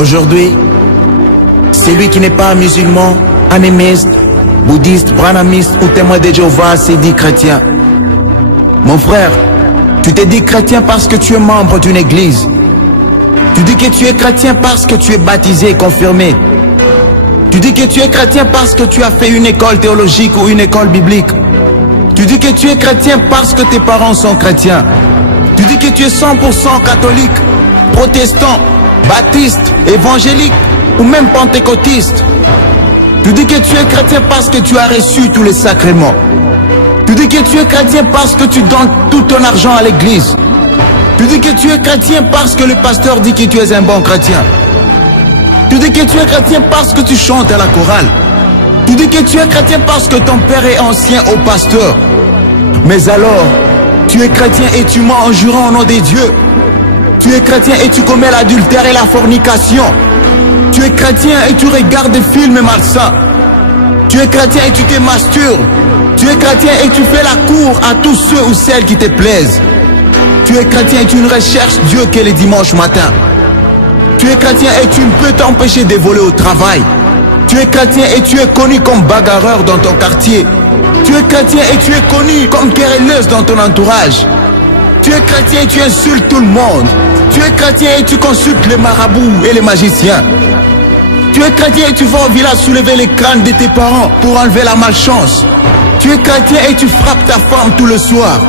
Aujourd'hui, celui qui n'est pas musulman, animiste, bouddhiste, branamiste ou témoin de Jéhovah s'est dit chrétien. Mon frère, tu t'es dit chrétien parce que tu es membre d'une église. Tu dis que tu es chrétien parce que tu es baptisé et confirmé. Tu dis que tu es chrétien parce que tu as fait une école théologique ou une école biblique. Tu dis que tu es chrétien parce que tes parents sont chrétiens. Tu dis que tu es 100% catholique, protestant, baptiste, évangélique ou même pentecôtiste. Tu dis que tu es chrétien parce que tu as reçu tous les sacrements. Tu dis que tu es chrétien parce que tu donnes tout ton argent à l'église. Tu dis que tu es chrétien parce que le pasteur dit que tu es un bon chrétien. Tu dis que tu es chrétien parce que tu chantes à la chorale. Tu dis que tu es chrétien parce que ton père est ancien au pasteur. Mais alors, tu es chrétien et tu mens en jurant au nom des dieux. Tu es chrétien et tu commets l'adultère et la fornication. Tu es chrétien et tu regardes des films malsains. Tu es chrétien et tu te masturbes. Tu es chrétien et tu fais la cour à tous ceux ou celles qui te plaisent. Tu es chrétien et tu ne recherches Dieu que les dimanches matins. Tu es chrétien et tu ne peux t'empêcher de voler au travail. Tu es chrétien et tu es connu comme bagarreur dans ton quartier. Tu es chrétien et tu es connu comme querelleuse dans ton entourage. Tu es chrétien et tu insultes tout le monde. Tu es chrétien et tu consultes les marabouts et les magiciens. Tu es chrétien et tu vas au village soulever les crânes de tes parents pour enlever la malchance. Tu es chrétien et tu frappes ta femme tout le soir.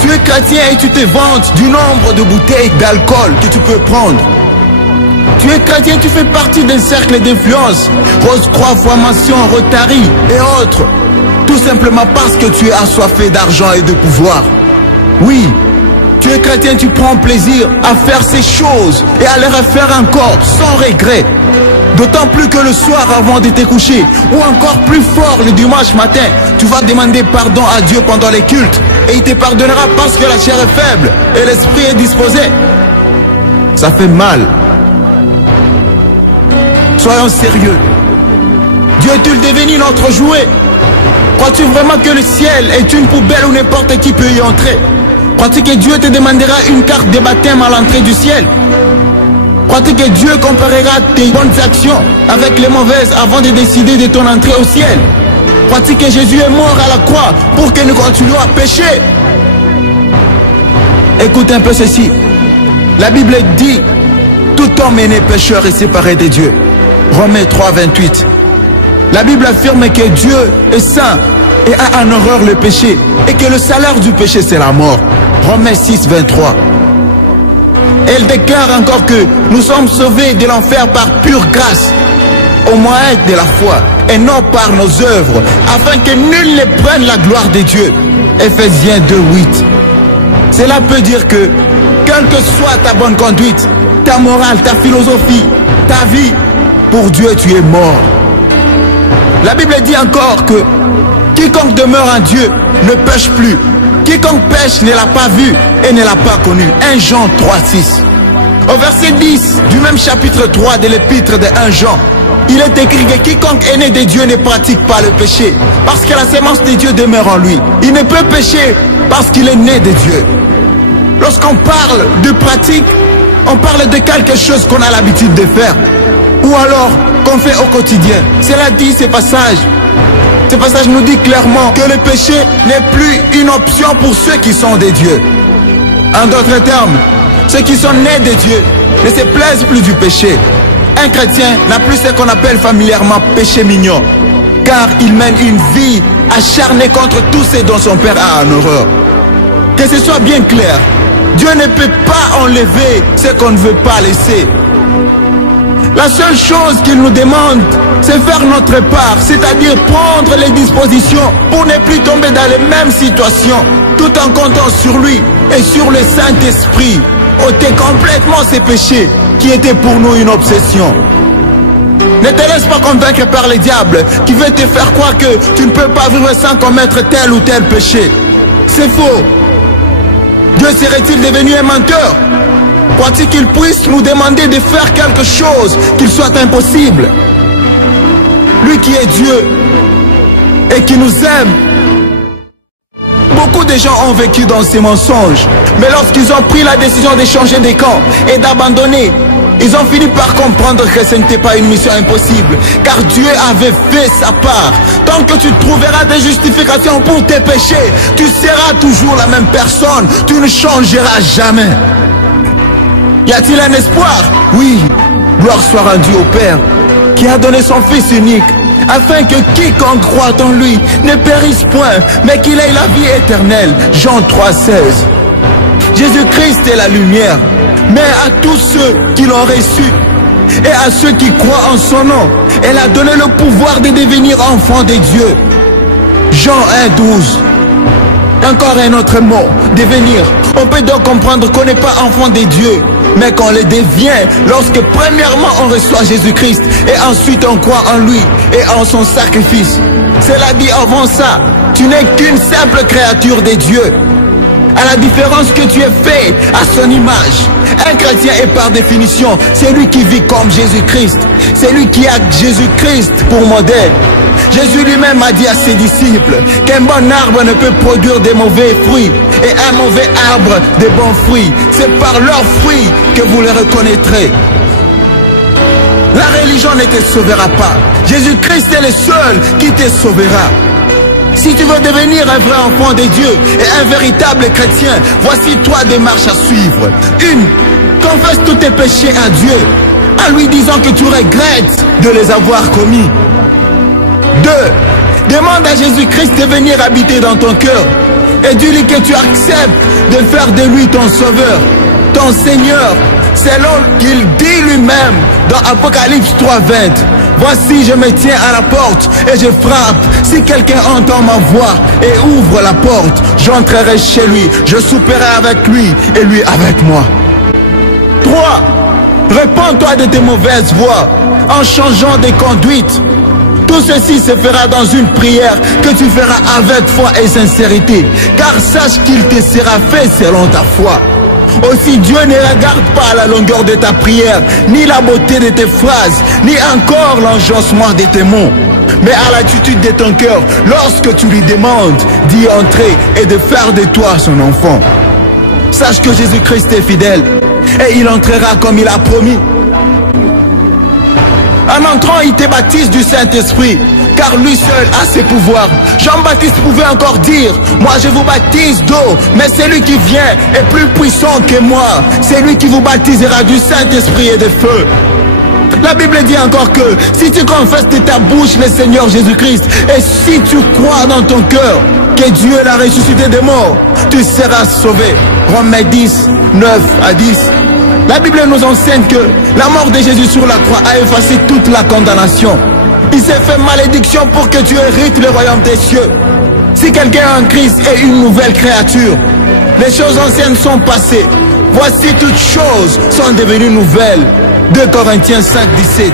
Tu es chrétien et tu te vantes du nombre de bouteilles d'alcool que tu peux prendre. Tu es chrétien et tu fais partie d'un cercle d'influence, Rose-Croix, Formation, Rotary et autres. Tout simplement parce que tu es assoiffé d'argent et de pouvoir. Oui, tu es chrétien, tu prends plaisir à faire ces choses et à les refaire encore sans regret. D'autant plus que le soir avant de te coucher, ou encore plus fort le dimanche matin, tu vas demander pardon à Dieu pendant les cultes et il te pardonnera parce que la chair est faible et l'esprit est disposé. Ça fait mal. Soyons sérieux. Dieu est-il devenu notre jouet? Crois-tu vraiment que le ciel est une poubelle où n'importe qui peut y entrer? Crois-tu que Dieu te demandera une carte de baptême à l'entrée du ciel? Crois-tu que Dieu comparera tes bonnes actions avec les mauvaises avant de décider de ton entrée au ciel? Crois-tu que Jésus est mort à la croix pour que nous continuions à pécher? Écoute un peu ceci. La Bible dit, tout homme est né pécheur et séparé de Dieu. Romains 3, 28. La Bible affirme que Dieu est saint et a en horreur le péché et que le salaire du péché c'est la mort. Romains 6, 23. Elle déclare encore que nous sommes sauvés de l'enfer par pure grâce, au moyen de la foi et non par nos œuvres, afin que nul ne prenne la gloire de Dieu. Ephésiens 2, 8. Cela peut dire que, quelle que soit ta bonne conduite, ta morale, ta philosophie, ta vie, pour Dieu tu es mort. La Bible dit encore que quiconque demeure en Dieu ne pêche plus. Quiconque pêche ne l'a pas vu et ne l'a pas connu. 1 Jean 3, 6. Au verset 10 du même chapitre 3 de l'épître de 1 Jean, il est écrit que quiconque est né de Dieu ne pratique pas le péché, parce que la sémence de Dieu demeure en lui. Il ne peut pécher parce qu'il est né de Dieu. Lorsqu'on parle de pratique, on parle de quelque chose qu'on a l'habitude de faire, ou alors qu'on fait au quotidien. Cela dit ce passage. Ce passage nous dit clairement que le péché n'est plus une option pour ceux qui sont des dieux. En d'autres termes, ceux qui sont nés de Dieu ne se plaisent plus du péché. Un chrétien n'a plus ce qu'on appelle familièrement péché mignon, car il mène une vie acharnée contre tout ce dont son père a en horreur. Que ce soit bien clair, Dieu ne peut pas enlever ce qu'on ne veut pas laisser. La seule chose qu'il nous demande, c'est faire notre part, c'est-à-dire prendre les dispositions pour ne plus tomber dans les mêmes situations, tout en comptant sur lui et sur le Saint-Esprit, ôter complètement ces péchés qui étaient pour nous une obsession. Ne te laisse pas convaincre par le diable qui veut te faire croire que tu ne peux pas vivre sans commettre tel ou tel péché. C'est faux. Dieu serait-il devenu un menteur? Crois-tu qu'il puisse nous demander de faire quelque chose qu'il soit impossible? Lui qui est Dieu et qui nous aime. Beaucoup de gens ont vécu dans ces mensonges, mais lorsqu'ils ont pris la décision de changer de camp et d'abandonner Ils ont fini par comprendre que ce n'était pas une mission impossible, car Dieu avait fait sa part. Tant que tu trouveras des justifications pour tes péchés, tu seras toujours la même personne, tu ne changeras jamais. Y a-t-il un espoir? Oui, gloire soit rendue au Père, qui a donné son Fils unique, afin que quiconque croit en lui ne périsse point, mais qu'il ait la vie éternelle. Jean 3,16. Jésus-Christ est la lumière, mais à tous ceux qui l'ont reçu et à ceux qui croient en son nom, elle a donné le pouvoir de devenir enfants de Dieu. Jean 1,12. Encore un autre mot, devenir. On peut donc comprendre qu'on n'est pas enfant de Dieu, mais qu'on le devient lorsque premièrement on reçoit Jésus-Christ et ensuite on croit en lui et en son sacrifice. Cela dit, avant ça, tu n'es qu'une simple créature de Dieu, à la différence que tu es fait à son image. Un chrétien est par définition celui qui vit comme Jésus-Christ, c'est lui qui a Jésus-Christ pour modèle. Jésus lui-même a dit à ses disciples qu'un bon arbre ne peut produire de mauvais fruits et un mauvais arbre de bons fruits. C'est par leurs fruits que vous les reconnaîtrez. La religion ne te sauvera pas. Jésus-Christ est le seul qui te sauvera. Si tu veux devenir un vrai enfant de Dieu et un véritable chrétien, voici trois démarches à suivre. 1. Confesse tous tes péchés à Dieu, en lui disant que tu regrettes de les avoir commis. 2. Demande à Jésus-Christ de venir habiter dans ton cœur et dis-lui que tu acceptes de faire de lui ton sauveur, ton Seigneur, selon qu'il dit lui-même dans Apocalypse 3,20. Voici, je me tiens à la porte et je frappe. Si quelqu'un entend ma voix et ouvre la porte, j'entrerai chez lui, je souperai avec lui et lui avec moi. 3. Répands-toi de tes mauvaises voies en changeant de conduite. Tout ceci se fera dans une prière que tu feras avec foi et sincérité, car sache qu'il te sera fait selon ta foi. Aussi, Dieu ne regarde pas la longueur de ta prière, ni la beauté de tes phrases, ni encore l'enjancement de tes mots, mais à l'attitude de ton cœur lorsque tu lui demandes d'y entrer et de faire de toi son enfant. Sache que Jésus-Christ est fidèle et il entrera comme il a promis. En entrant, il te baptise du Saint-Esprit, car lui seul a ses pouvoirs. Jean-Baptiste pouvait encore dire, moi je vous baptise d'eau, mais celui qui vient est plus puissant que moi. C'est lui qui vous baptisera du Saint-Esprit et de feu. La Bible dit encore que si tu confesses de ta bouche le Seigneur Jésus-Christ et si tu crois dans ton cœur que Dieu l'a ressuscité des morts, tu seras sauvé. Romains 10, 9 à 10. La Bible nous enseigne que la mort de Jésus sur la croix a effacé toute la condamnation. Il s'est fait malédiction pour que tu hérites le royaume des cieux. Si quelqu'un en Christ est une nouvelle créature, les choses anciennes sont passées. Voici toutes choses sont devenues nouvelles. 2 Corinthiens 5, 17.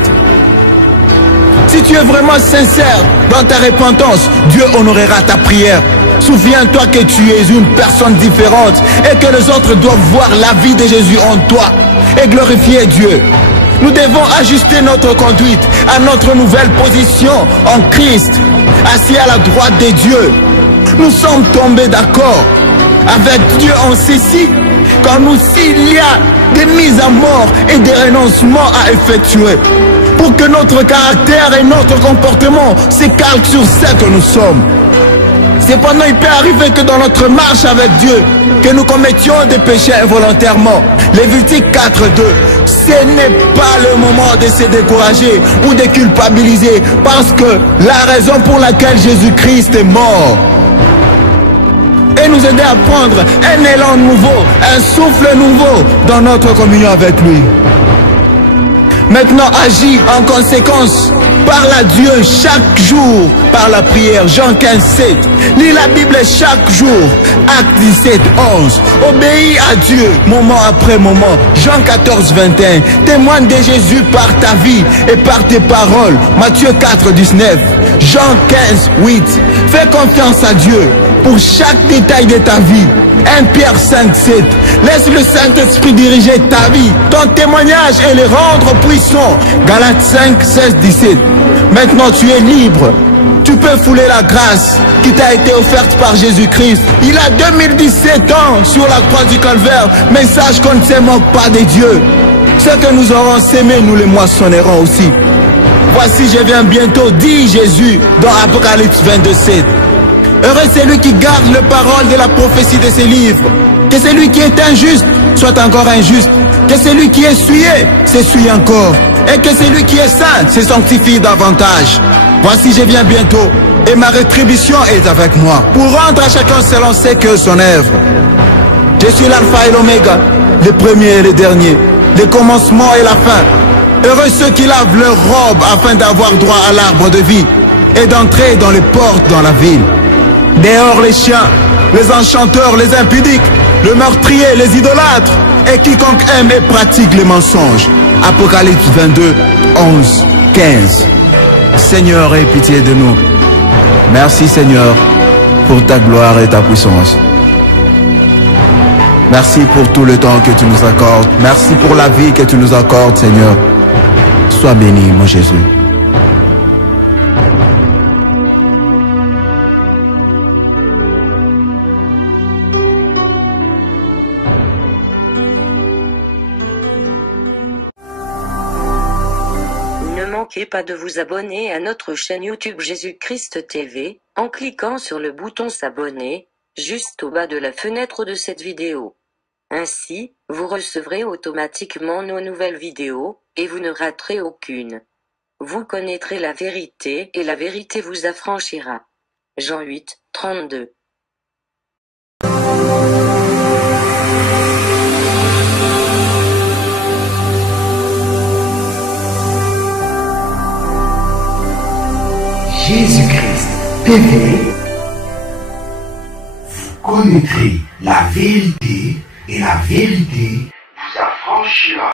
Si tu es vraiment sincère dans ta repentance, Dieu honorera ta prière. Souviens-toi que tu es une personne différente et que les autres doivent voir la vie de Jésus en toi et glorifier Dieu. Nous devons ajuster notre conduite à notre nouvelle position en Christ, assis à la droite de Dieu. Nous sommes tombés d'accord avec Dieu en ceci, quand nous s'il y a des mises à mort et des renoncements à effectuer, pour que notre caractère et notre comportement se calquent sur ce que nous sommes. Cependant, il peut arriver que dans notre marche avec Dieu, que nous commettions des péchés involontairement. Lévitique 4.2. Ce n'est pas le moment de se décourager ou de culpabiliser, parce que la raison pour laquelle Jésus-Christ est mort et nous aider à prendre un élan nouveau, un souffle nouveau dans notre communion avec lui. Maintenant, agis en conséquence. Parle à Dieu chaque jour par la prière. Jean 15, 7. Lis la Bible chaque jour. Acte 17, 11. Obéis à Dieu moment après moment. Jean 14, 21. Témoigne de Jésus par ta vie et par tes paroles. Matthieu 4, 19. Jean 15, 8. Fais confiance à Dieu pour chaque détail de ta vie. 1 Pierre 5, 7. Laisse le Saint-Esprit diriger ta vie, ton témoignage et le rendre puissant. Galates 5, 16, 17. Maintenant tu es libre. Tu peux fouler la grâce qui t'a été offerte par Jésus-Christ. Il a 2017 ans sur la croix du Calvaire, mais sache qu'on ne se moque pas de Dieu. Ce que nous aurons sémé, nous les moissonnerons aussi. Voici, je viens bientôt, dit Jésus dans Apocalypse 22:7. Heureux celui qui garde les paroles de la prophétie de ces livres. Que celui qui est injuste soit encore injuste. Que celui qui est souillé s'essuie encore. Et que celui qui est saint se sanctifie davantage. Voici, je viens bientôt, et ma rétribution est avec moi, pour rendre à chacun selon ce que son œuvre. Je suis l'alpha et l'oméga, le premier et le dernier, le commencement et la fin. Heureux ceux qui lavent leurs robes afin d'avoir droit à l'arbre de vie et d'entrer dans les portes dans la ville. Dehors les chiens, les enchanteurs, les impudiques, le meurtrier, les idolâtres et quiconque aime et pratique les mensonges. Apocalypse 22, 11, 15. Seigneur, aie pitié de nous. Merci Seigneur pour ta gloire et ta puissance. Merci pour tout le temps que tu nous accordes. Merci pour la vie que tu nous accordes, Seigneur. Sois béni, mon Jésus. Ne manquez pas de vous abonner à notre chaîne YouTube Jésus-Christ TV, en cliquant sur le bouton s'abonner, juste au bas de la fenêtre de cette vidéo. Ainsi, vous recevrez automatiquement nos nouvelles vidéos, et vous ne raterez aucune. Vous connaîtrez la vérité, et la vérité vous affranchira. Jean 8, 32. Jésus-Christ TV, vous connaîtrez la vérité et la vérité vous affranchira.